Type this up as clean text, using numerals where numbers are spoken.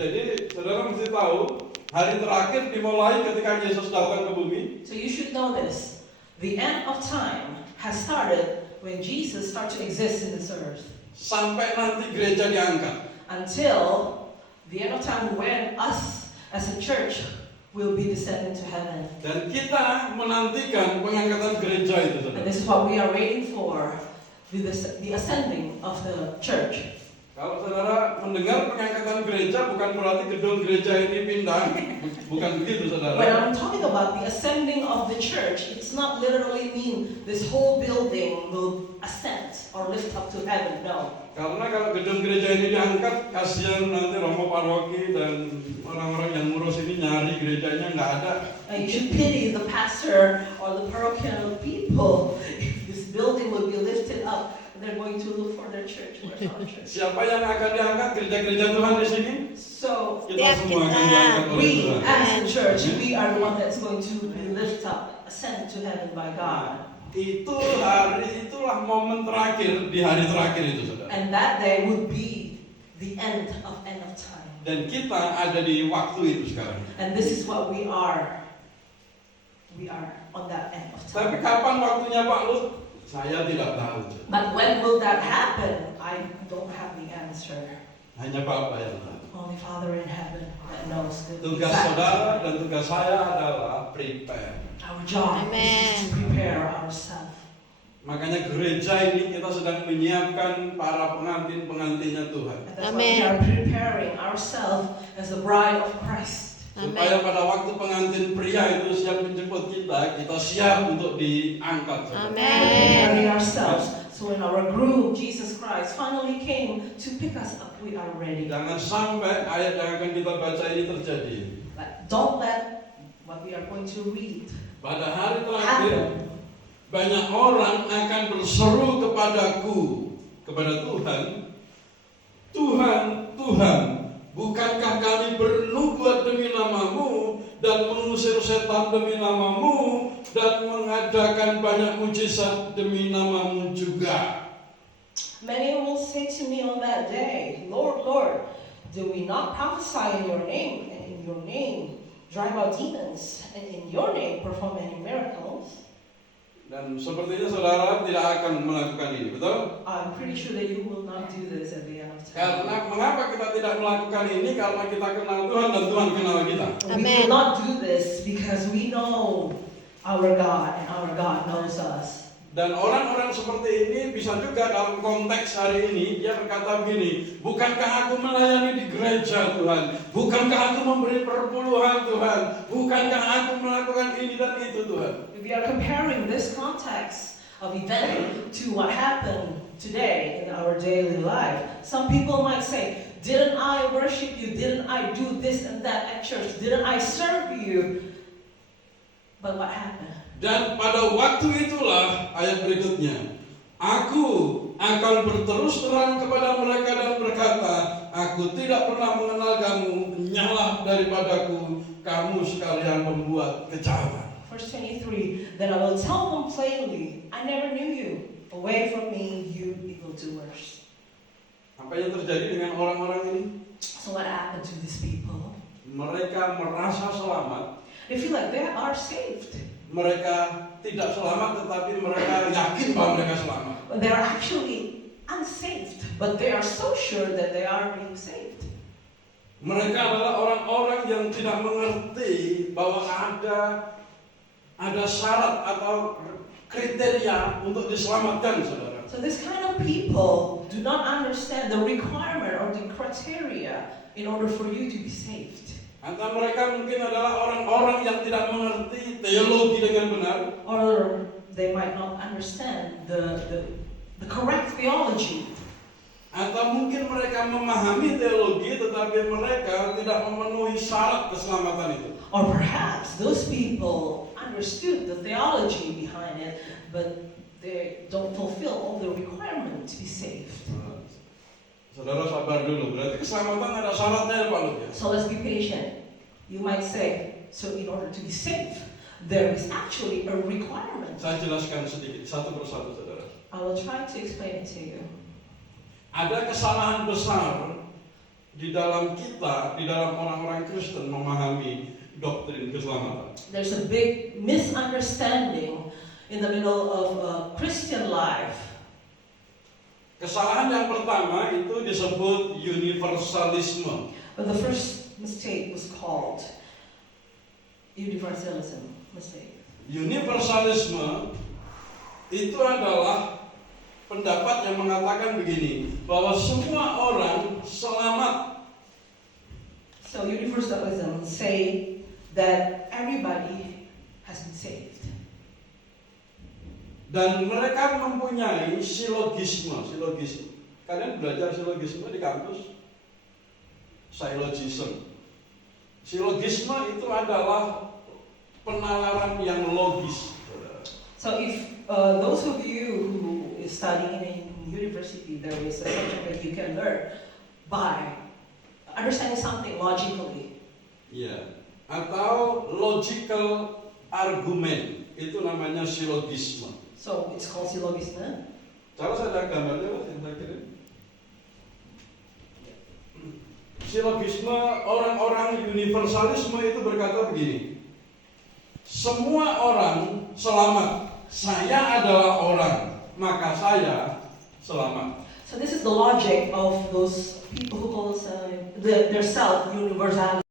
Jadi saudara mesti tahu, hari terakhir dimulai ketika Yesus datang ke bumi. So you should know this. The end of time has started when Jesus started to exist in this earth. Sampai nanti gereja diangkat. Until the end of time when us as a church will be descending to heaven. Dan kita menantikan pengangkatan gereja itu, And saudara. this is what we are waiting for, the ascending of the church. Kalau saudara mendengar pengangkatan gereja, bukan berarti gedung gereja ini pindah. Bukan begitu, When saudara. I'm talking about the ascending of the church, it's not literally mean this whole building will ascend or lift up to heaven. No. Karena kalau gedung gereja ini diangkat, kasihan nanti romo paroki dan orang-orang yang ngurus ini nyari gerejanya nggak ada. You should pity the pastor or the parochial people if this building will be lifted up. They're going to look for their church. Where's our church? Siapa yang akan diangkat gereja-gereja Tuhan di sini? So Kita semua akan diangkat oleh we, Tuhan. as the church, we are the one that's going to be lifted up, ascend to heaven by God. Itulah momen terakhir di hari terakhir itu, saudara. And that day would be the end of time. Dan kita ada di waktu itu sekarang. And this is what we are. We are on that end of Tapi time. kapan waktunya, Pak Lut? Saya tidak tahu. But when will that happen? I don't have the answer. Hanya Bapak yang tahu. Only Father in heaven that knows the Tugas exact. saudara dan tugas saya adalah prepare. Our job is to prepare ourselves. Makanya gereja ini kita sedang menyiapkan para pengantin-pengantinnya Tuhan. And that's why we are preparing ourselves as the bride of Christ. Supaya pada waktu pengantin pria itu siap menjemput kita, kita siap untuk diangkat. saudara. Preparing ourselves. So when our groom, Jesus Christ, finally came to pick us up, we are ready. Jangan sampai ayat yang akan kita baca ini terjadi. But don't let what we are going to read Pada hari terakhir, happen. banyak orang akan berseru kepadaku, kepada Tuhan, Tuhan, Tuhan, bukankah kami bernubuat demi namamu dan mengusir setan demi namamu dan mengadakan banyak mujizat demi namamu juga? Many will say to me on that day, Lord, Lord, do we not prophesy in your name, and in your name drive out demons, and in your name perform many miracles? Dan sepertinya saudara tidak akan melakukan ini, betul? I'm pretty sure that you will not do this at the end of time. Karena mengapa kita tidak melakukan ini? Karena kita kenal Tuhan dan Tuhan kenal kita. We will not do this because we know our God, and our God knows us. Dan orang-orang seperti ini bisa juga dalam konteks hari ini dia berkata begini, bukankah aku melayani di gereja Tuhan? Bukankah aku memberi perpuluhan Tuhan? Bukankah aku melakukan ini dan itu Tuhan? If we are comparing this context of event to what happened today in our daily life, some people might say, didn't I worship you? Didn't I do this and that at church? Didn't I serve you? But what happened? Dan pada waktu itulah ayat berikutnya, aku akan berterus terang kepada mereka dan berkata, aku tidak pernah mengenal kamu, nyala daripadaku, kamu sekalian membuat kejahatan. Verse 23, then I will tell them plainly, I never knew you. Away from me, you evildoers. Apa yang terjadi dengan orang-orang ini? So what happened to these people? Mereka merasa selamat. They feel like they are saved. Mereka tidak selamat, tetapi mereka yakin bahwa mereka selamat. But they are actually unsaved, but they are so sure that they are being saved. Mereka adalah orang-orang yang tidak mengerti bahwa ada syarat atau kriteria untuk diselamatkan, saudara. So this kind of people do not understand the requirement or the criteria in order for you to be saved. Atau mereka mungkin adalah orang-orang yang tidak mengerti teologi dengan benar. Or they might not understand the correct theology. Atau mungkin mereka memahami teologi tetapi mereka tidak memenuhi syarat keselamatan itu. Or perhaps those people understood the theology behind it, but they don't fulfill all the requirements to be saved. Saudara sabar dulu, berarti keselamatan ada syaratnya ya Pak Lut ya? So let's be patient. You might say, so in order to be saved, there is actually a requirement. Saya jelaskan sedikit, satu persatu saudara. I will try to explain it to you. Ada kesalahan besar di dalam kita, di dalam orang-orang Kristen memahami doktrin keselamatan. There's a big misunderstanding in the middle of Christian life. Kesalahan yang pertama itu disebut universalisme. But the first mistake was called universalism mistake. Universalisme itu adalah pendapat yang mengatakan begini, bahwa semua orang selamat. So universalism say that everybody has been saved. Dan mereka mempunyai silogisme. Kalian belajar silogisme di kampus? Syllogism. Silogisme itu adalah penalaran yang logis. So if those of you who is studying in university, there is a subject that you can learn by understanding something logically. Ya. Atau logical argument, itu namanya silogisme. So it's called syllogism. Cara saya ada gambarnya lah yang saya kirim. Silogisme orang-orang universalisme itu berkata begini, semua orang selamat, saya adalah orang, maka saya selamat. So this is the logic of those people who call themselves universal.